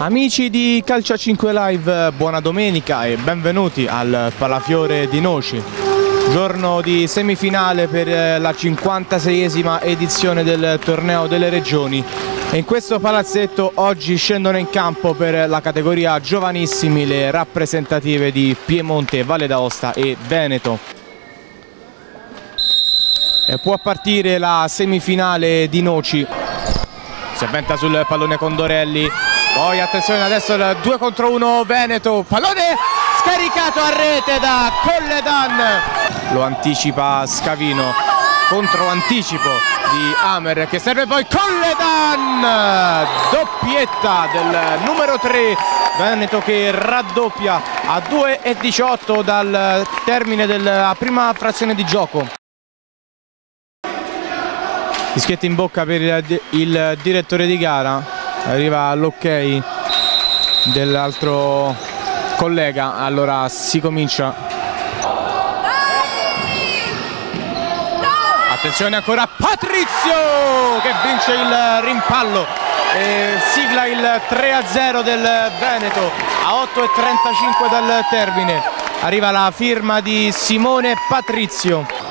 Amici di Calcio a 5 Live, buona domenica e benvenuti al Palafiore di Noci. Giorno di semifinale per la 56esima edizione del Torneo delle Regioni. E in questo palazzetto oggi scendono in campo per la categoria giovanissimi le rappresentative di Piemonte, Valle d'Aosta e Veneto. E può partire la semifinale di Noci. Si avventa sul pallone Condorelli. Poi attenzione adesso il 2 contro 1 Veneto, pallone scaricato a rete da Colledan, lo anticipa Scavino, contro anticipo di Amer che serve poi Colledan, doppietta del numero 3, Veneto che raddoppia a 2:18 dal termine della prima frazione di gioco. Fischietti in bocca per il direttore di gara. Arriva l'ok dell'altro collega, allora si comincia. Attenzione ancora Patrizio che vince il rimpallo e sigla il 3-0 del Veneto a 8:35 dal termine. Arriva la firma di Simone Patrizio.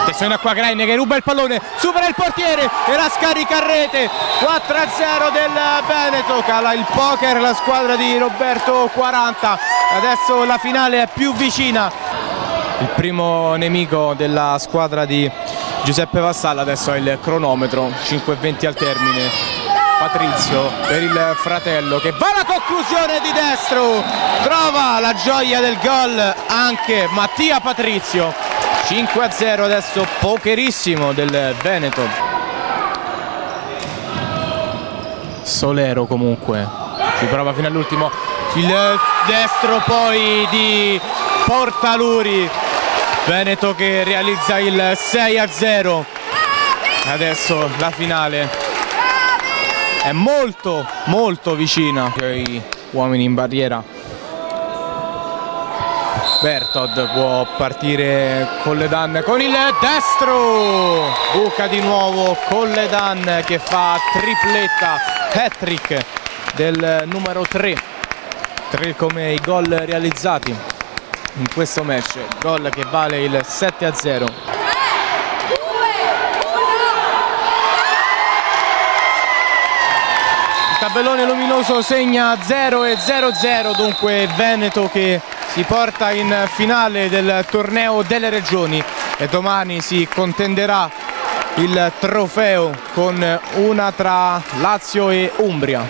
Attenzione a qua Greine che ruba il pallone, supera il portiere e la scarica a rete. 4-0 del Veneto, cala il poker la squadra di Roberto 40. Adesso la finale è più vicina. Il primo nemico della squadra di Giuseppe Vassalla adesso è il cronometro, 5:20 al termine. Patrizio per il fratello che va alla conclusione di destro, trova la gioia del gol anche Mattia Patrizio. 5-0 adesso, pokerissimo del Veneto. Solero comunque ci prova fino all'ultimo, il destro poi di Portaluri, Veneto che realizza il 6-0. Adesso la finale è molto vicina. I uomini in barriera. Bertod può partire Colledan con il destro, buca di nuovo Colledan che fa tripletta, hat-trick del numero 3 come i gol realizzati in questo match, gol che vale il 7-0. Il tabellone luminoso segna 0-0, dunque Veneto che si porta in finale del torneo delle regioni e domani si contenderà il trofeo con una tra Lazio e Umbria.